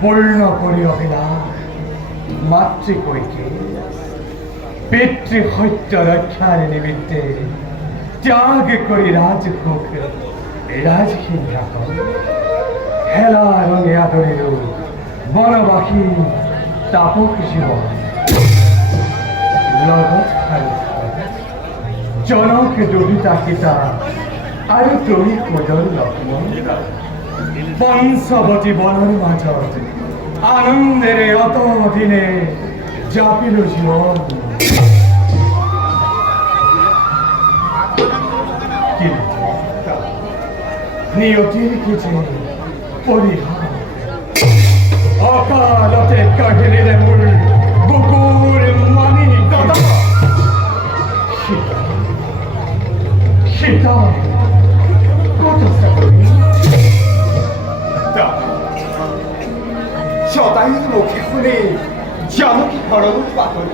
পূর্ণ করি অভিলাষ মাতৃকৈকে পিতৃহত্য রক্ষার নিমিত্তে ত্যাগ করি রাজভোগ রাজহীন হেলা রঙে আদরিল বনবাসী তাপক জীবন লগত জনক দুবিতা সীতা আৰু তুমি কোদল লক্ষ্মণ পঞ্চৱতী বনৰ মাজত আনন্দেৰে অতদিনে জাপিল জীবন নিয়তির কিছু পরিহার অকালতে কাহিলে মূল বুকুর মানি দাদা সীতা সীতা কত সদায়ৰ মুখে শুনি জানকী ঘৰলৈ পাতল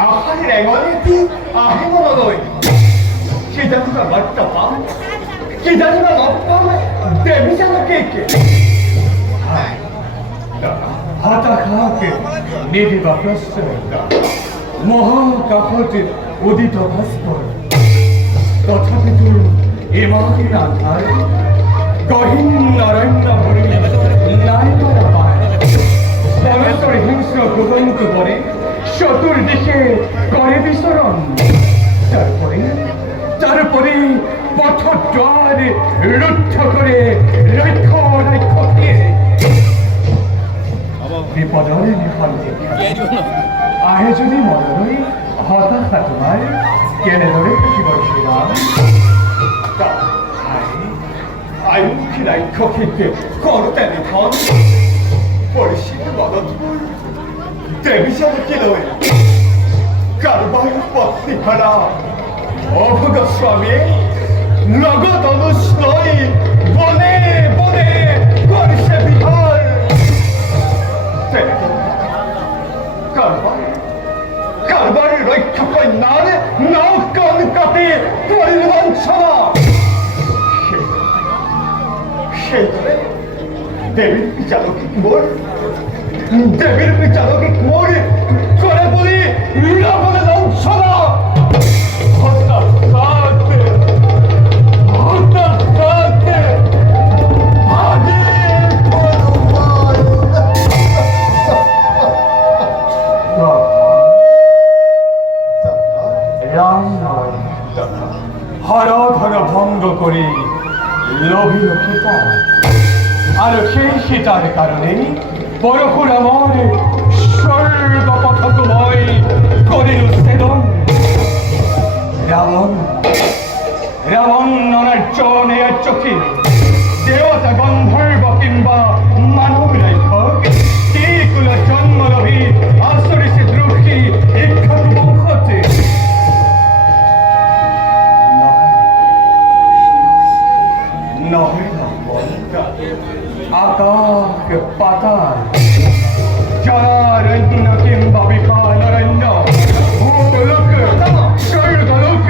আশাৰ ৰেঙনিটি আহে মনলৈ কিজানিবা বাৰ্তা পাম কিজানিবা লগ পাম দেৱী জানকীকে হতাশাকে নিদিবা প্ৰশ্ৰয় মহাকাশত উদিত ভাস্কৰ তথাপিতো ইমান আধাৰ গহীন অৰণ্য ভৰি নাই পৰা পায় পৰস্পৰ হিংস্ৰ ভুবন্ত পৰে চতুর্দিকে করে বিচরণ তারপরে পথদ্বার রুদ্ধ করে বিপদরে নিখন আহে যদি মনলৈ হতাশা তোমাৰ কেনেদৰে থাকিব শ্ৰীৰাম আয়ুক্ষী ৰাক্ষসীকে কৰোঁতে নিখন পৰিচিত মনত দেৱী জানকীলৈ কাৰোবাৰ পত্নী হাৰা অভোগ স্বামীয়ে লগত অনুজ লৈ বনে বনে কৰিছে বিহাৰ কাৰোবাৰ ৰক্ষা কন্যাৰ নাও কাণ কাটি পৰিল বঞ্চনা সেইদৰে দেৱীৰ জানকীক মোৰ দেৱীৰ জানকীক মোৰ কৰে বুলি লবলৈ লঞ্চনা হৰধৰ ভংগ কৰি লভিল সীতা আৰু সেই সীতাৰ কাৰণে পৰশুৰামৰ স্বৰ্গ পথটো মই কৰিলো ছেদন ৰাৱণ অনাৰ্যনে চকি দেৱতা গন্ধৰ্ব কিম্বা মানৱ ৰাক্ষস কি কুল জন্ম লভি আচৰিছে দ্ৰোহী ইক্ষত বংশতে নহয় আকাশ পাতাল জলাৰণ্য কিম্বা বিশাল অৰণ্য ভূলোক স্বৰ্গলোক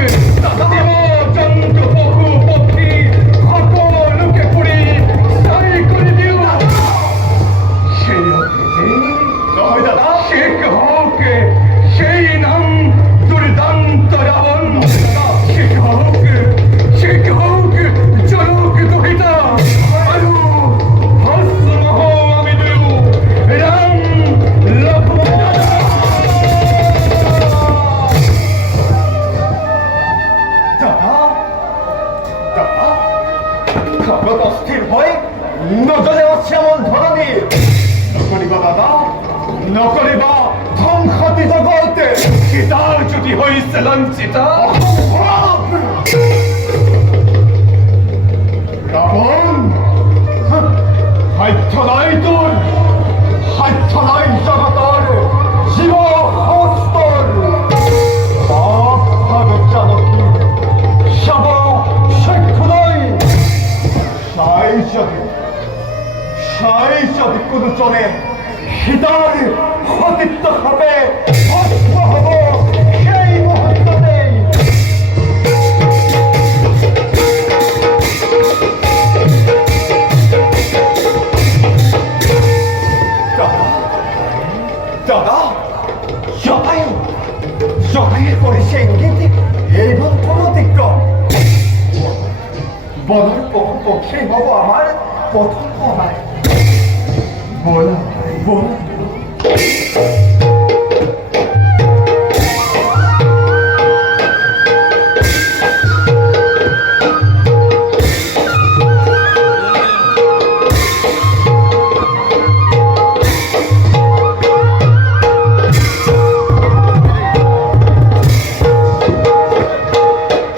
জীৱ জন্তু পশু পক্ষী সকলোকে পুৰি চাই কৰি দিওঁ সেই নহয় দাদা শেষ হওক সেই নাম দুৰ্দান্ত ৰাৱণ শেষ হওক জনক দুহিতা আৰু ভস্ম হওঁ আমি দুয়ো ৰাম লক্ষ্মণ খবৰত অস্থিৰ হৈ নজলে শ্যামল ধৰণী নকৰিবা দাদা নকৰিবা ধ্বংসতি জগতে সীতাৰ যদি হৈছে লঞ্চিতা ৰাৱণ সাধ্য নাই তোৰ সাধ্য নাই জগতৰ জীৱ সস্তৰ বাপ ভাগত জানকী চাব সাধ্য নাই চাই যদি কোনোজনে সীতাৰ সতীত্ব ভাৱে ভস্ম হ'ব সেই মুহূৰ্ততেই দাদা জগায়ে কৰিছে ইংগিত এইবোৰ কোনো অতিক্ৰম বনৰ পশু পক্ষী হ'ব আমাৰ পথ হয় বলা বল